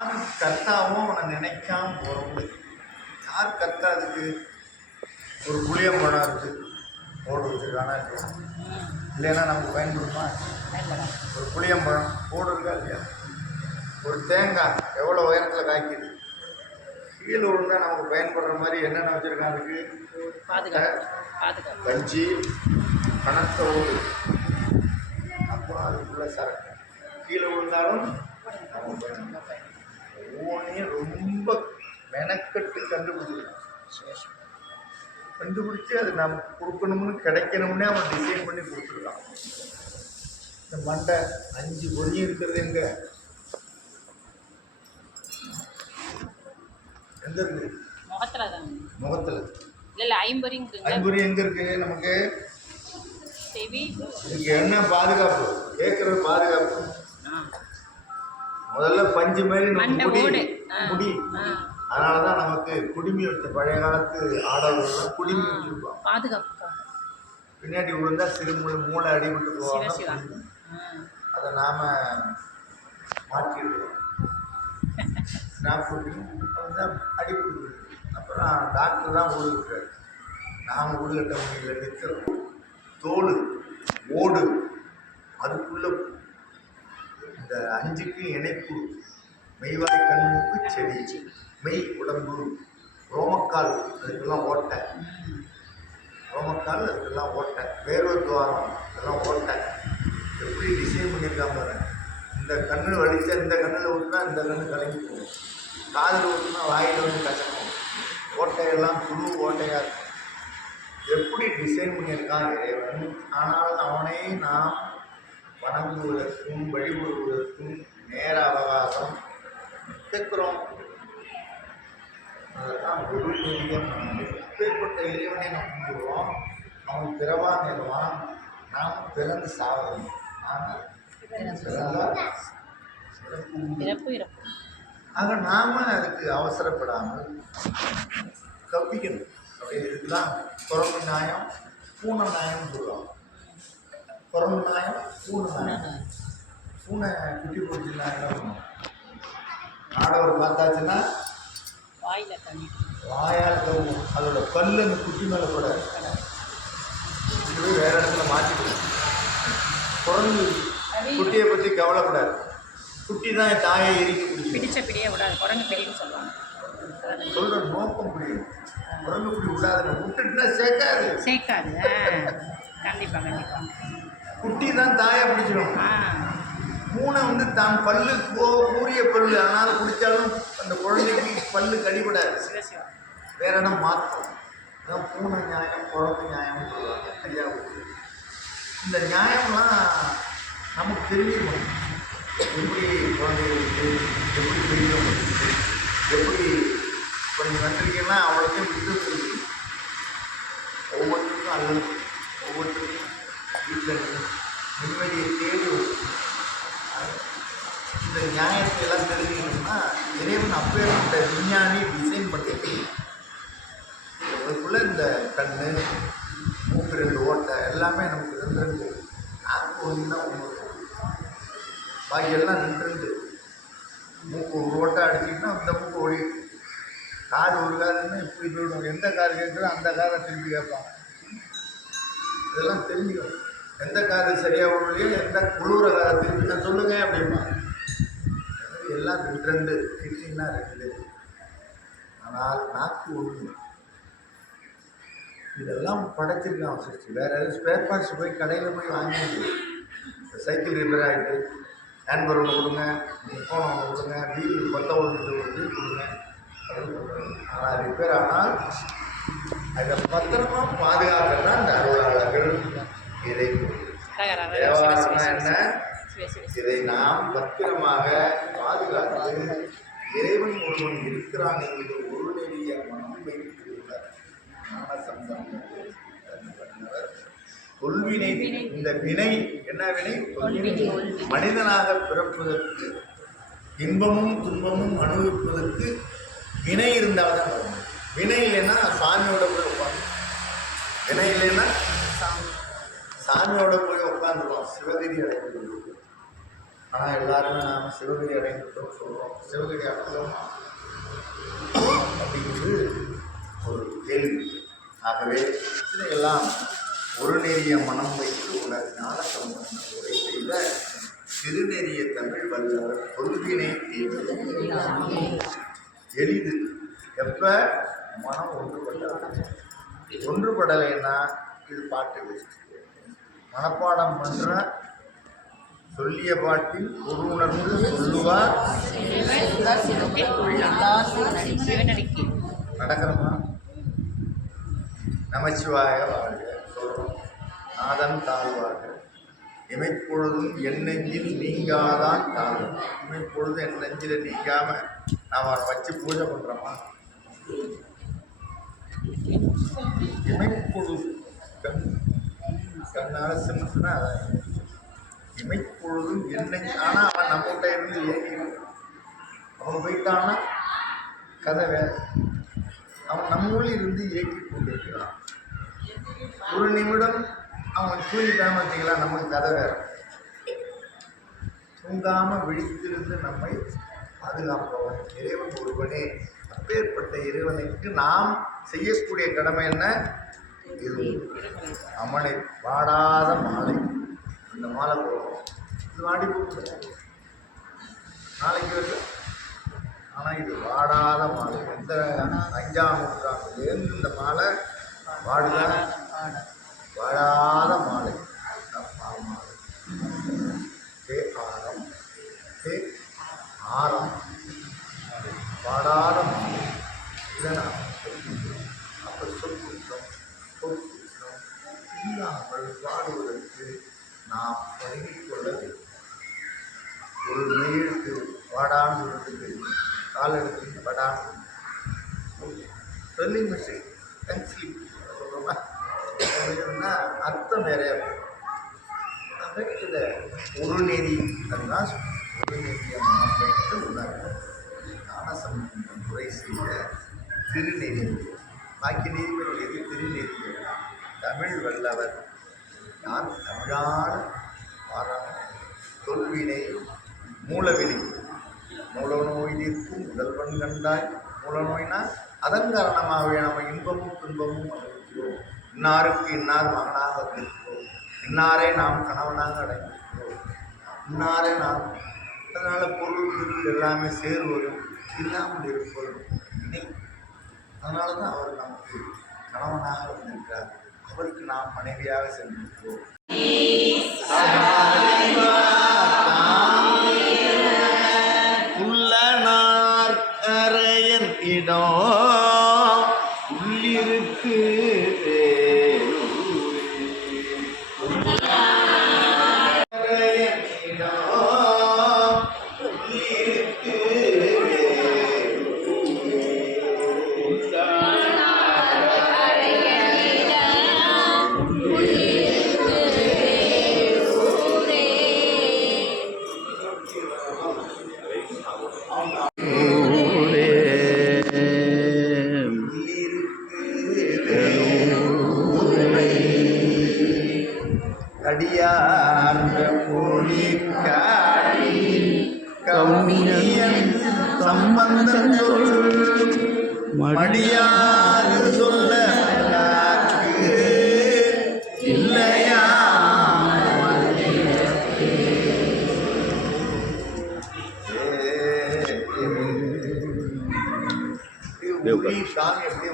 யார் கர்த்தாவும் அவனை நினைக்காம போகிறவங்க யார் கர்த்தா அதுக்கு? ஒரு புளியம்பழம் இருக்குது போடு வச்சுருக்கானா இல்லைன்னா நமக்கு பயன்படுமா? ஒரு புளியம்பழம் போடு இருக்கா இல்லையா? ஒரு தேங்காய் எவ்வளோ உயரத்தில் காய்க்குது? கீழே விழுந்தா நமக்கு பயன்படுற மாதிரி என்னென்ன வச்சுருக்கான் அதுக்கு? கஞ்சி பணத்தோடு அப்புறம் அதுக்குள்ள சரக்கு. கீழே விழுந்தாலும் நம்ம பயன்படும். ஒவ்வொன்றையும் ரொம்ப மெனக்கட்டு கண்டுபிடிச்சிருக்கான் கண்டுபிடிச்சி அது நமக்கு கொடுக்கணும்னு கிடைக்கணும்னே அவன் டிசைன் பண்ணி கொடுத்துருக்கான். இந்த மண்டை அஞ்சு பொறி இருக்கிறது எங்க? எங்க இருக்கு முகத்துல ஐம்பொறி எங்க இருக்கு நமக்கு? இதுக்கு என்ன பாதுகாப்பு? கேட்கறது பாதுகாப்பு. முதல்ல பஞ்சு மாதிரி முடி. முடி. ஆ. அதனால தான் நமக்கு குடுமி வச்ச பழைய காலத்து ஆடவர்கள்லாம் குடுமி வச்சிருப்பாங்க. பாதுகாப்புக்காக. பின்னாடி விழுந்தா சிறுமுறை மூளை அடிபட்டு சிவ போவாங்க. அதை நாம மாற்றிடுவோம். அடிபட்டு. அப்புறம் டாக்டர் தான் ஊடுருக்காரு நாம் ஊடுகட்ட முடியல நிற்கிறோம் தோல் ஓடு. அதுக்குள்ள இந்த அஞ்சுக்கு இணைப்பு. மெய்வாய் கண்ணுக்கு செடி மெய் உடம்பு. ரோமக்கால் அதுக்கெல்லாம் ஓட்டை. ரோமக்கால் அதுக்கெல்லாம் ஓட்டை. வேறொரு துவாரம். இதெல்லாம் ஓட்டை. எப்படி டிசைன் பண்ணியிருக்காம பாருங்க இந்த கண்ணில் வலிச்சா இந்த கண்ணில் ஊற்றினா இந்த கண்ணு கலங்கி போகும். காதில் ஊற்றினா வாயில் வந்து கசக்கும். ஓட்டையெல்லாம் புழு ஓட்டையாக இருக்கும். எப்படி டிசைன் பண்ணியிருக்கான் இறைவன்? ஆனால் அவனே நாம் வணங்குவதற்கும் வழிபடுவதற்கும் நேர அவகாசம் கேட்குறோம் அதுதான் குரு நிதியம் இப்பேற்பட்ட இறைவனை நாம் கும்பிடுவோம் அவன் பிறவா நிறுவான் நாம் பிறந்து சாவதும் ஆனால் ஆக நாம அதுக்கு அவசரப்படாமல் தப்பிக்கணும். அப்படியே இதுக்கெல்லாம் குரங்கு நியாயம் பூனை நியாயம்னு சொல்லுவாங்க. குரங்கு நியாயம் பூனை பூனை குட்டி பிடிச்சிருந்தா என்ன பண்ணும்? ஆடவர் பார்த்தாச்சுன்னா வாயில தண்ணி வாயால் கருவும் அதோட பல்லு அந்த குட்டி மேலே கூட இதுவே வேற இடத்துல மாற்றிக்கணும் குரங்கு குட்டியை பற்றி கவலைப்படாது. குட்டி தான் தாயை இறுக்கி பிடிக்கும் பிடிச்ச பிடியே விடாது. குரங்கு பிடின்னு சொல்லுவாங்க. சொல்ற நோக்கம் புரியும் குரங்கு பிடி விடாதுன்னு விட்டுட்டுனா சேர்க்காது. சேர்க்காது. ஆ. கண்டிப்பா கண்டிப்பா. குட்டி தான் தாயை பிடிச்சிடும். பூனை வந்து தான் பல்லு கோ கூறிய பல்லு ஆனாலும் பிடிச்சாலும் அந்த குழந்தைக்கு பல்லு கடிபடாது. வேற இடம் மாற்றும் அதான் பூனை நியாயம் குழந்தை நியாயம்னு சொல்லுவாங்க. ஐயா இந்த நியாயம்லாம் நமக்கு தெரிஞ்சுக்கணும். எப்படி குழந்தைகளுக்கு எப்படி பெரியவங்களுக்கு எப்படி இப்போ நீங்கள் வந்திருக்கீங்கன்னா அவளுக்கும் விட்டு ஒவ்வொருத்தருக்கும் அல்லது ஒவ்வொருத்தருக்கும் வீட்டில் நிம்மதியை தேடி வரும். இந்த நியாயத்தை எல்லாம் தெரிஞ்சுக்கணும்னா இறைவன் அப்பேற்பட்ட விஞ்ஞானி டிசைன் பண்ணிட்டு அதுக்குள்ளே இந்த கண்ணு மூக்கு ரெண்டு ஓட்டை எல்லாமே நமக்கு ரெண்டு நாக்கு ஒன்று தான் ஒன்று பாக்கி எல்லாம் நின்றுருந்து மூக்கு ஒரு ஓட்டை அடிச்சிங்கன்னா அந்த மூக்கு ஒளி காது ஒரு காதுன்னா இப்படி போயிடும். எந்த காது கேட்குதோ அந்த காதை திருப்பி கேட்பாங்க இதெல்லாம் தெரிஞ்சுக்கணும். எந்த காது சரியாக விடலையோ எந்த குளிர காதை திருப்பி நான் சொல்லுங்க அப்படிம்பாங்க எல்லாம் ரெண்டு ரெண்டு கிட்னின்னா ரெண்டு. ஆனால் நாக்கு ஒன்று இதெல்லாம் படைச்சிருக்கான் சிஸ்டர். வேறு எதுவும் ஸ்பேர் பார்ட்ஸ் போய் கடையில் போய் வாங்கி சைக்கிள் ரிப்பேர் ஆகிட்டு ஹேண்ட்பர் ஒன்று கொடுங்க ஃபோன் ஒன்று கொடுங்க வீல் கொத்த ஒன்று வீல் கொடுங்க. ஆனால் ரிப்பேர் ஆனால் அதை பத்திரமா பாதுகாக்க தான் இந்த அருளாளர்கள் இதை தேவாரம்னா என்ன? இதை நாம் பத்திரமாக பாதுகாத்து இறைவன் ஒருவன் இருக்கிறான் என்பது ஒரு நெறிய மனம் வைத்துள்ளார் ஞானசம்பந்தர் தொல்வினை இந்த வினை என்ன வினை? மனிதனாக பிறப்பதற்கு இன்பமும் துன்பமும் அனுபவிப்பதற்கு வினை இருந்தால் தான் வரும். வினை இல்லைன்னா சாமியோட போய் உட்காந்து வினை இல்லைன்னா சாமியோட போய் உட்காந்துருவோம் சிவகிரி அடைந்து ஆனால் எல்லாருமே நாம் சிவகதி அடைந்துட்டோம் சொல்கிறோம் சிவகதி அடைஞ்சோமா அப்படிங்கிறது ஒரு கேள்வி. ஆகவே இதையெல்லாம் ஒரு நெறிய மனம் வைத்து உலகினால சம்பந்தம் உரை செய்த திருநெறிய தமிழ் வல்லவர் கொள்கினை தீர்வது எளிது எப்போ மனம் ஒன்றுபட்டால் ஒன்றுபடலைன்னா இது பாட்டு வச்சு. மனப்பாடம் பண்ணுற சொல்லிய பாட்டில் பொருணர்ந்து சொல்லுவார். சிவனடிக்கு நடக்கிறோமா? நமச்சிவாய வாழ்க. சொல்றோம் நாதன் தாழ்வாக. இமைப்பொழுதும் என் நெஞ்சில் நீங்காதான் தாழ்வு இமைப்பொழுதும் என் நெஞ்சில் நீங்காம நாம் அவனை வச்சு பூஜை பண்றோமா? இமைப்பொழுது கண் கண்ணால சின்னதுன்னா அதான். இமைப்பொழுதும் என்னை ஆனால் அவன் நம்மகிட்ட இருந்து ஏறி அவன் போயிட்டான்னா கதை வேற. அவன் நம்முள்ள இருந்து இயக்கி கொண்டிருக்கிறான். ஒரு நிமிடம் அவன் தூங்கிட்டான் பார்த்தீங்களா நமக்கு கதை வேற. தூங்காம விழித்திருந்து நம்மை பாதுகாப்பவன் இறைவன் ஒருவனே. அப்பேற்பட்ட இறைவனுக்கு நாம் செய்யக்கூடிய கடமை என்ன? இது. அமனை வாடாத மாலை. இந்த மாலை போடுறோம் இது வாடி போட்டு நாளைக்கு வருது ஆனால் இது வாடாத மாலை. எந்த அஞ்சாம் நூற்றாண்டுலேருந்து இந்த மாலை வாடுதான் வாடாத மாலை தப்பா மாலை தே ஆரம் தே ஆரம் வாடாத மாலை இதை நாம் சொல்லுகிறோம் அப்போ சொல்லுகிறோம் சொல்லுகிறோம் இல்லாமல் வாடுவதற்கு நாம் பழகிக் கொள்ள வேண்டும் ஒரு மெய்யெழுத்து வாடான்னு சொல்றதுக்கு கால் எடுத்து வடான்னு ஸ்பெல்லிங் மிஸ்டேக் கன்சீவ் சொல்கிறோமா அப்படின்னா அர்த்தம் வேறையா இருக்கும் ஆக இதை ஒரு நெறி தான் ஒரு வைத்து உணர்வு ஞானசம்பந்தம் முறை செய்த திருநெறி பாக்கி நீதிபதி எது திருநெறி தமிழ் வல்லவர் நான் தமிழான பாராள தொல்வினை மூலவினை மூல நோய் நிற்கும் முதல்வன் கண்டாய் மூல நோய்னா அதன் காரணமாகவே நம்ம இன்பமும் துன்பமும் அனுபவிக்கிறோம் இன்னாருக்கு இன்னார் மகனாக இருக்கிறோம் இன்னாரை நாம் கணவனாக அடைந்திருக்கிறோம் இன்னாரை நான் அதனால் பொருள் பொருள் எல்லாமே சேருவதும் இல்லாமல் இருப்பவரும் அதனால தான் அவர் நமக்கு கணவனாக வந்திருக்கிறார். அவருக்கு நாம் மனைவியாக சென்றிருக்கிறோம். உள்ளனார் அரையன் இடம் உள்ளிருக்கு. உள்ளிருக்கு மடியாது சொல்ல இல்லையா தேவ் சாமி அப்படியே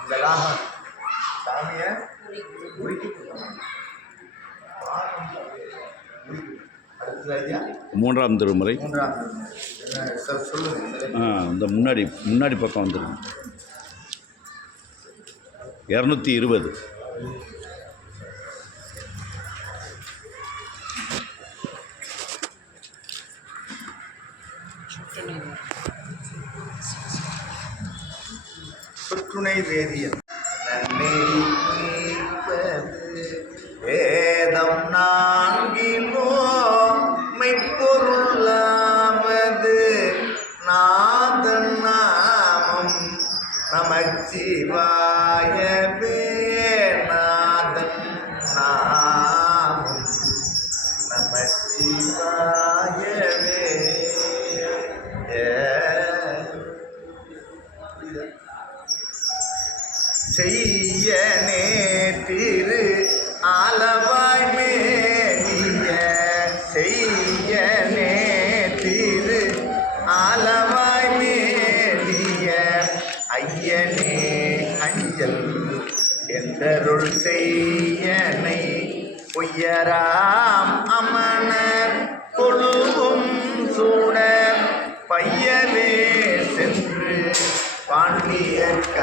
இந்த ராகம் சாமியை ஐயா? மூன்றாம் திருமுறை. மூன்றாம் ஆ இந்த முன்னாடி முன்னாடி பக்கம் வந்துருங்க. இரநூத்தி இருபது. சொற்றுணை வேதியன் জীবা எந்தருள் செய்யனை பொய்யராம் அமனர் கொழுவும் சூட பையவே சென்று பாண்டியக்காகவே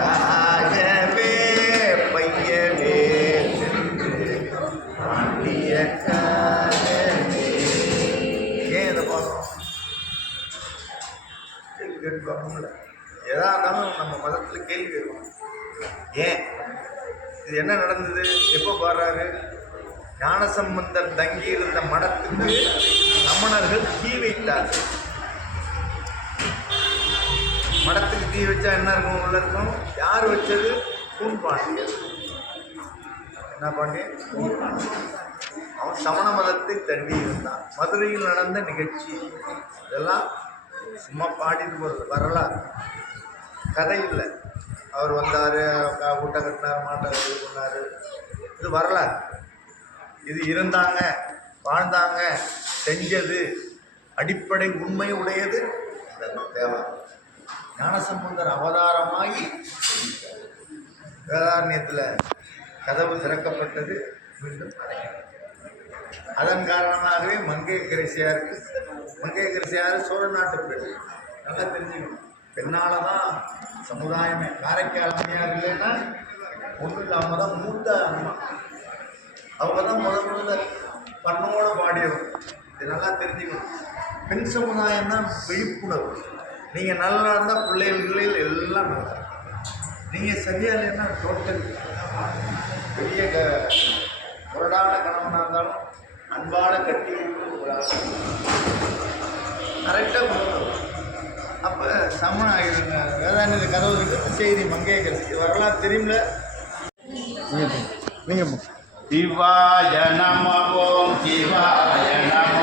பையவே சென்று பாண்டியக்காகவே ஏன் இதை பார்க்குறோம் கேள்வி கேட்டு எதா இருந்தாலும் நம்ம மதத்தில் கேள்வி கேட்கணும். ஏன்? இது என்ன நடந்தது? எப்போ பாடுறாரு? ஞானசம்பந்தர் தங்கியிருந்த மடத்துக்கு சமணர்கள் தீ வைத்தார்கள் மடத்துக்கு தீ வச்சா என்ன இருக்கும்? உள்ள இருக்கும். யார் வச்சது? கூன் பாண்டியர் என்ன பாண்டியன் அவன் சமண மதத்தை தள்ளி இருந்தான். மதுரையில் நடந்த நிகழ்ச்சி. இதெல்லாம் சும்மா பாடிட்டு போகிறது வரலாறு. கதை இல்லை. அவர் வந்தார் ஊட்ட கட்டினார் மாட்டை இது பண்ணார். இது வரலாறு இது இருந்தாங்க வாழ்ந்தாங்க செஞ்சது. அடிப்படை உண்மை உடையது. இந்த தேவா. ஞானசம்பந்தர் அவதாரமாகி வேதாரண்யத்தில் கதவு திறக்கப்பட்டது மீண்டும் அடைக்கப்பட்டது அதன் காரணமாகவே மங்கை கரிசியாருக்கு மங்கை கரிசியார் சோழ நாட்டு பெண். நல்லா தெரிஞ்சுக்கணும். பெண்ணால தான் சமுதாயமே. காரைக்கால் அம்மையார் இல்லைன்னா ஒன்றும் இல்லாமல் தான் மூத்த அம்மா. அவங்க தான் முத முதல்ல பண்ணோட பாடியவர். இது நல்லா தெரிஞ்சுக்கணும். பெண் சமுதாயம் தான் விழிப்புணர்வு. நீங்கள் நல்லா இருந்தால் பிள்ளைகள் பிள்ளைகள் எல்லாம் நல்லா நீங்கள் சரியாக இல்லைன்னா டோட்டல் பெரிய க முரடான கணவனாக இருந்தாலும் அன்பான கட்டி கரெக்டாக அப்போ சமண வேதாந்த கதவு இருக்கு, செய்தி மங்கையர் வரலாறு தெரியும்ல? நீங்கள் சிவாய நம ஓம் சிவாய நம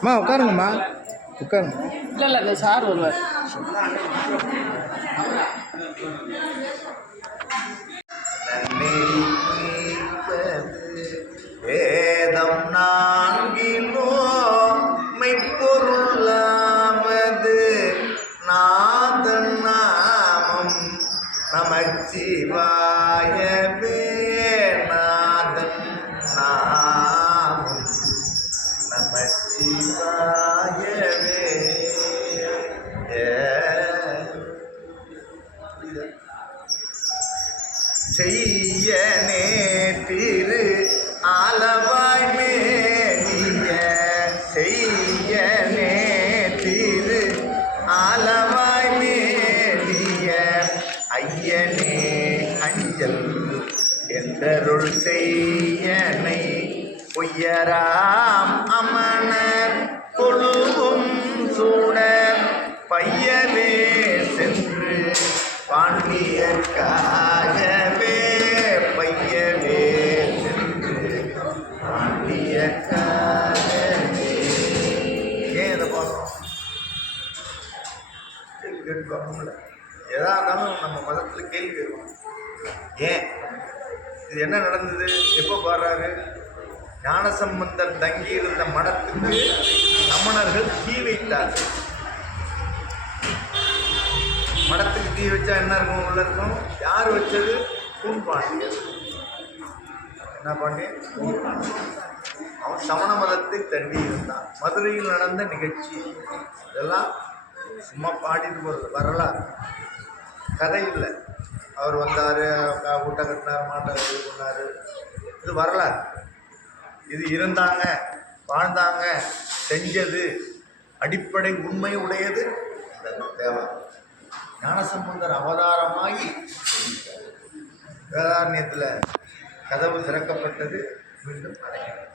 அம்மா உட்காருங்கம்மா. உட்காருங்க. இல்லை இல்லை இந்த சார் வருவார். வேதம் நான்கிலோ மெய்ப்பொருளாவது நாதன் நாமம் நமச்சிவாயவே ஐயனே அஞ்சல் என்றருள் செய்யனை பொய்யராம் அமணர் கொழுவும் சூட பையவே சென்று பாண்டியற்காகவே இருந்தாலும் கேள்வி கேட்கணும். ஏன்? இது என்ன நடந்தது? எப்போ பாடுறாரு? ஞானசம்பந்தர் தங்கியிருந்த மடத்துக்கு சமணர்கள் தீ வைத்தார்கள் மடத்துக்கு தீ வச்சா என்ன இருக்கும்? உள்ள இருக்கும். யார் வச்சது? கூன் பாண்டியன் என்ன பாண்டியன் அவன் சமண மதத்தை தண்டி இருந்தான். மதுரையில் நடந்த நிகழ்ச்சி. இதெல்லாம் சும்மா பாடிட்டு போகிறது வரலாறு. கதை இல்லை. அவர் வந்தார் ஊட்ட கட்டினார் மாட்டை இது பண்ணார் இது வரலாறு. இது இருந்தாங்க வாழ்ந்தாங்க செஞ்சது அடிப்படை உண்மை உடையது. தேவை. ஞானசம்பந்தர் அவதாரமாகி வேதாரண்யத்தில் கதவு திறக்கப்பட்டது. மீண்டும் அடைகிறது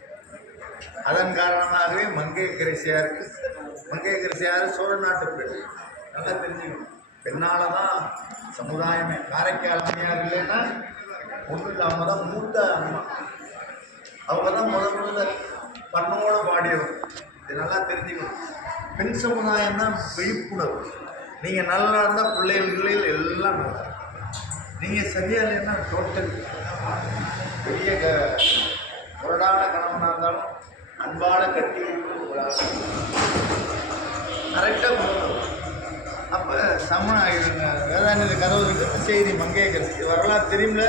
அதன் காரணமாகவே மங்கையக்கரசியாருக்கு மங்கையக்கரசியார் சோழ நாட்டு பெண். நல்லா தெரிஞ்சுக்கணும். பெண்ணால் தான் சமுதாயமே. காரைக்கால் அம்மையார் இல்லைன்னா ஒன்றும் இல்லாமல் தான் மூத்த அம்மா. அவங்க தான் முத முதல்ல பண்ணோட பாடியவர். இது நல்லா தெரிஞ்சுக்கணும். பெண் சமுதாயம் தான் விழிப்புணர்வு. நீங்கள் நல்லா இருந்தால் பிள்ளைகள் பிள்ளைகள் எல்லாம் நல்லா நீங்கள் சரியா இல்லைன்னா டோட்டல் பெரிய க முரடான கணவனாக இருந்தாலும் அன்பான கட்டி. கரெக்டாக போகணும் அப்போ சம வேதாந்த கதவு செய்தி மங்கைய வரலாறு தெரியும்ல?